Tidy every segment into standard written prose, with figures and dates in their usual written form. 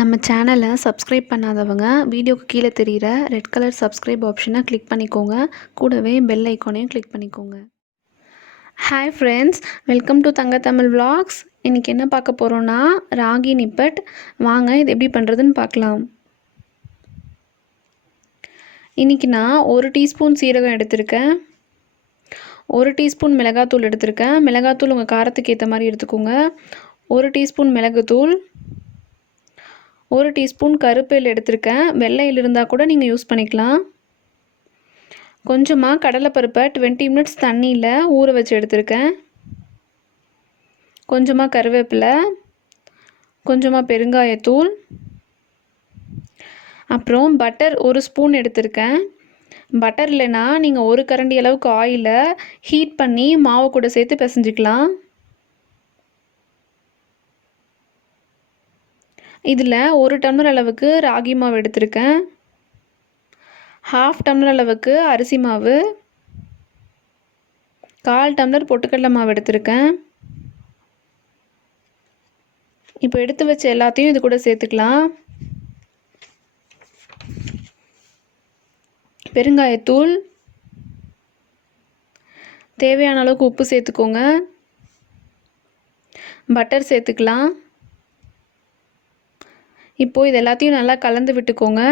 நம்ம சேனலை சப்ஸ்கிரைப் பண்ணாதவங்க வீடியோக்கு கீழே தெரிகிற ரெட் கலர் சப்ஸ்கிரைப் ஆப்ஷனை கிளிக் பண்ணிக்கோங்க. கூடவே பெல் ஐக்கானையும் கிளிக் பண்ணிக்கோங்க. Hi friends, welcome to Thangathamizh vlogs. இன்றைக்கி என்ன பார்க்க போகிறோன்னா ராகி நிப்பட். வாங்க இது எப்படி பண்ணுறதுன்னு பார்க்கலாம். இன்றைக்கி நான் 1 டீஸ்பூன் சீரகம் எடுத்திருக்கேன், 1 டீஸ்பூன் மிளகாத்தூள் எடுத்திருக்கேன். மிளகாத்தூள் உங்கள் காரத்துக்கு ஏற்ற மாதிரி எடுத்துக்கோங்க. 1 டீஸ்பூன் மிளகுத்தூள், 1 டீஸ்பூன் கருப்பேல் எடுத்திருக்கேன். வெள்ளையில் இருந்தால் கூட நீங்கள் யூஸ் பண்ணிக்கலாம். கொஞ்சமாக கடலைப்பருப்பை 20 மினிட்ஸ் தண்ணியில் ஊற வச்சு எடுத்திருக்கேன். கொஞ்சமாக கருவேப்பிலை, கொஞ்சமாக பெருங்காயத்தூள், அப்புறம் பட்டர் 1 ஸ்பூன் எடுத்திருக்கேன். பட்டர் இல்லைன்னா நீங்கள் 1 கரண்டி அளவுக்கு ஆயிலை ஹீட் பண்ணி மாவு கூட சேர்த்து பிசைஞ்சிக்கலாம். இதில் 1 டம்ளர் அளவுக்கு ராகி மாவு எடுத்திருக்கேன், 1/2 டம்ளர் அளவுக்கு அரிசி மாவு, 1/4 டம்ளர் பொட்டுக்கடலை மாவு எடுத்திருக்கேன். இப்போ எடுத்து வச்ச எல்லாத்தையும் இது கூட சேர்த்துக்கலாம். பெருங்காயத்தூள், தேவையான அளவுக்கு உப்பு சேர்த்துக்கோங்க. பட்டர் சேர்த்துக்கலாம். இப்போது இது எல்லாத்தையும் நல்லா கலந்து விட்டுக்கோங்க.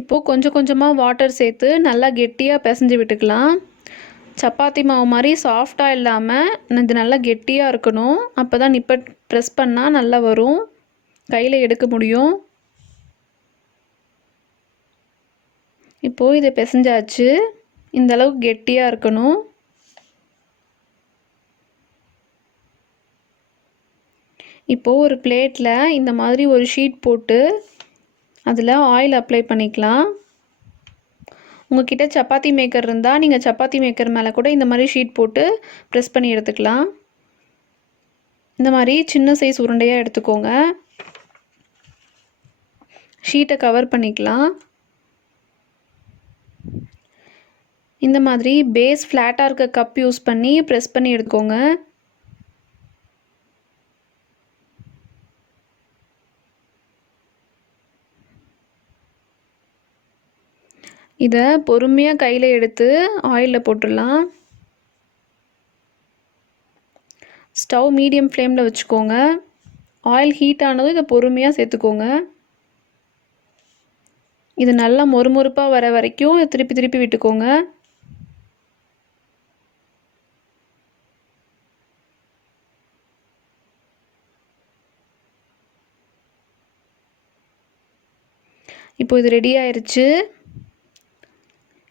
இப்போது கொஞ்சம் கொஞ்சமாக வாட்டர் சேர்த்து நல்லா கெட்டியாக பிசைஞ்சு விட்டுக்கலாம். சப்பாத்தி மாவு மாதிரி சாஃப்டாக இல்லாமல் இது நல்லா கெட்டியாக இருக்கணும். அப்போ தான் நிப்பட் ப்ரெஸ் பண்ணால் நல்லா வரும், கையில் எடுக்க முடியும். இப்போது இதை பிசைஞ்சாச்சு. இந்த அளவுக்கு கெட்டியாக இருக்கணும். இப்போது ஒரு பிளேட்டில் இந்த மாதிரி ஒரு ஷீட் போட்டு அதில் ஆயில் அப்ளை பண்ணிக்கலாம். உங்கள்கிட்ட சப்பாத்தி மேக்கர் இருந்தால் நீங்கள் சப்பாத்தி மேக்கர் மேலே கூட இந்த மாதிரி ஷீட் போட்டு ப்ரெஸ் பண்ணி எடுத்துக்கலாம். இந்த மாதிரி சின்ன சைஸ் உருண்டையாக எடுத்துக்கோங்க. ஷீட்டை கவர் பண்ணிக்கலாம். இந்த மாதிரி பேஸ் ஃப்ளாட்டாக இருக்க கப் யூஸ் பண்ணி ப்ரெஸ் பண்ணி எடுத்துக்கோங்க. இதை பொறுமையாக கையில் எடுத்து ஆயிலில் போட்டுடலாம். ஸ்டவ் மீடியம் ஃப்ளேமில் வச்சுக்கோங்க. ஆயில் ஹீட் ஆனதும் இதை பொறுமையாக சேர்த்துக்கோங்க. இது நல்லா மொறுமொறுப்பாக வர வரைக்கும் திருப்பி திருப்பி விட்டுக்கோங்க. இப்போ இது ரெடி ஆயிடுச்சு.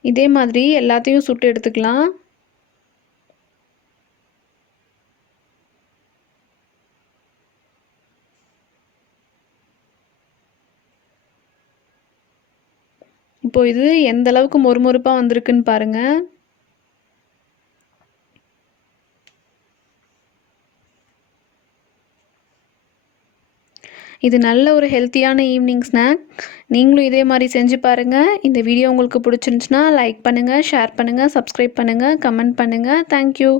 இதே மாதிரி எல்லாத்தையும் சுட்டு எடுத்துக்கலாம். இப்போ இது எந்த அளவுக்கு மொறுமொறுப்பாக வந்திருக்குன்னு பாருங்கள். இது நல்ல ஒரு ஹெல்த்தியான ஈவினிங் ஸ்நாக். நீங்களும் இதே மாதிரி செஞ்சு பாருங்கள். இந்த வீடியோ உங்களுக்கு பிடிச்சிருந்துச்சுன்னா லைக் பண்ணுங்கள், ஷேர் பண்ணுங்கள், சப்ஸ்கிரைப் பண்ணுங்கள், கமெண்ட் பண்ணுங்கள். தேங்க்யூ.